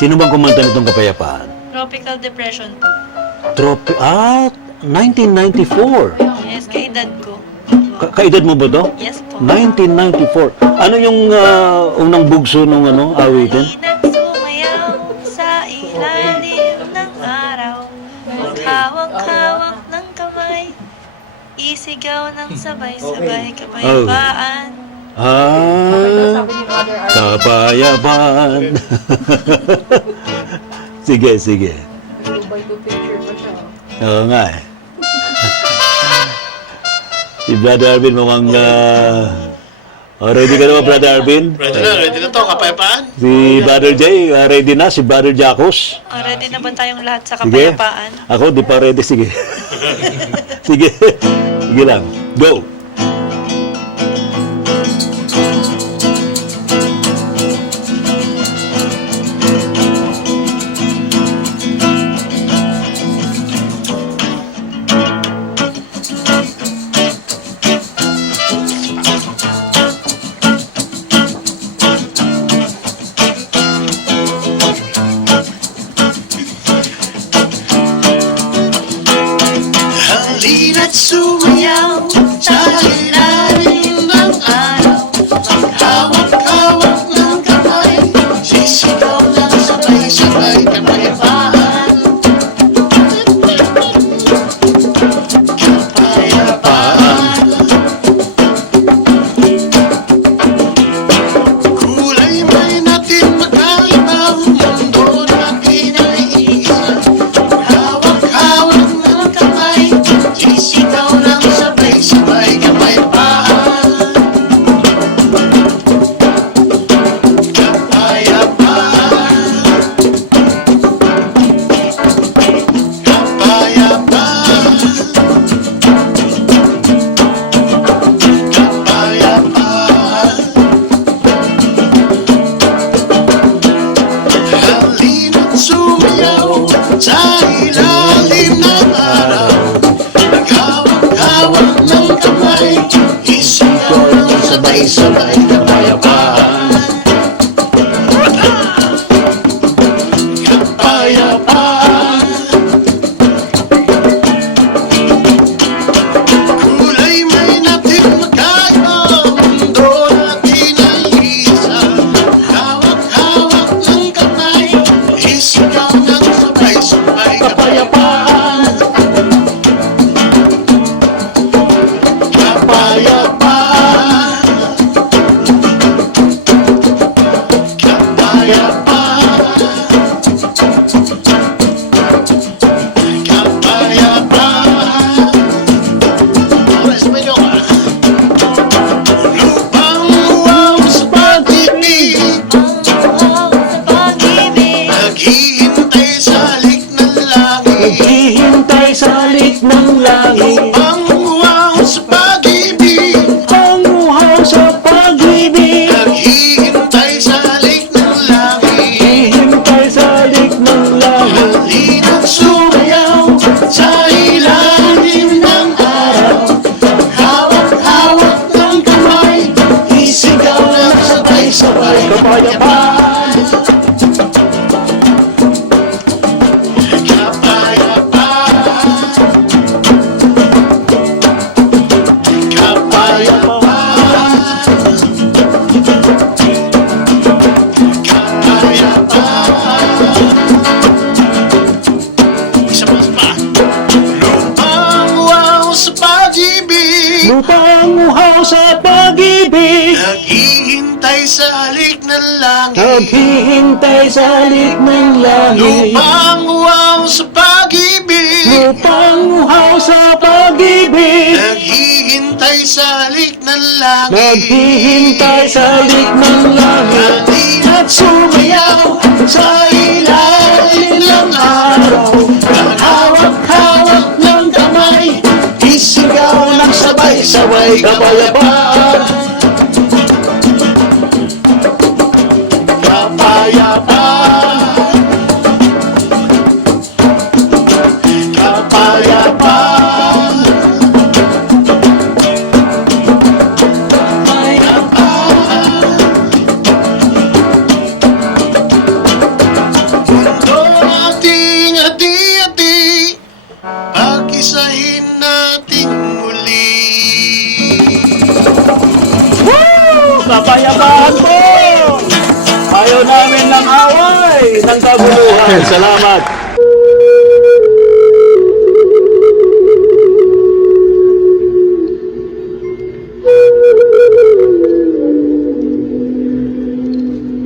Sino bang kumanta nitong Kapayapaan? Tropical Depression po. 1994. Yes, kaedad ko. Kaedad mo ba to? Yes po. 1994. Ano yung unang bugso nung awitin? Malinang sumayaw sa ilalim ng araw. Maghawak-hawak ng kamay. Isigaw ng sabay-sabay kapayapaan. Kapayapaan. Sige, sige. Oo nga eh. Si Brother Arvin mukhang... ready ka na ba, Brother Arvin? Ready na to, Kapayapaan. Si Brother Jay, ready na. Si Brother Jacos. Ready na ba tayong lahat sa Sige. kapayapaan? Ako, di pa ready. Sige. Sige. Sige lang. Go! Halina't sumayaw sa ilalim ng araw. Maghawak-hawak ng kamay, sisigaw ng sabay-sabay kapayapaan. Kapayapaan. Kulay may natin magkaibang mundo natin ay iisa. Hawak-hawak ng kamay, sisigaw ng sabay-sabay kapayapaan. Kapayapaan. Kapayapaan. Kapayapaan. Halina't sumayaw sa ilalim ng araw. Naghawak-hawak ng kamay, isigaw ng sabay-sabay kapayapaan. Kapayapaan. Kulay may natin magkaibang mundo natin ay isa. Hawak-hawak ng kamay, isigaw ng sabay-sabay kapayapaan. Kapayapaan. Kapayapaan. Kapayapaan. Oras pa nyo ka. Lupang uwaw sa pag-ibig, Sa pag-ibig. naghihintay sa halik ng langit. Naghihintay sa halik ng langit. Lupang uwaw sa pag-ibig, Panguhaw sa pag-ibig. naghihintay sa halik ng langit. Hihintay sa halik ng langit. Halina't sumayaw sa ilalim ng araw. Hawak-hawak ng kamay, isigaw ng sabay-sabay kapayapaan. Kapayapaan. Kapayapaan. Kapayapaan. Isa pa. Lupang uwaw sa pag-ibig, Lupang uhaw sa pag-ibig. naghihintay sa halik ng langit. Naghihintay sa halik ng langit. Lupang uwaw sa pag-ibig, Lupang uhaw sa pag-ibig. naghihintay sa halik ng langit. Naghihintay sa halik ng langit. Halina't sumayaw sa ilalim ng araw. Hawak-hawak ng kamay, isigaw ng sabay-sabay kapayapaan. Kapayapaan. Kapayapaan. Kapayapaan. nating muli. Woo! Kapayapaan po! Ayaw namin ng away, ng kaguluhan. Salamat.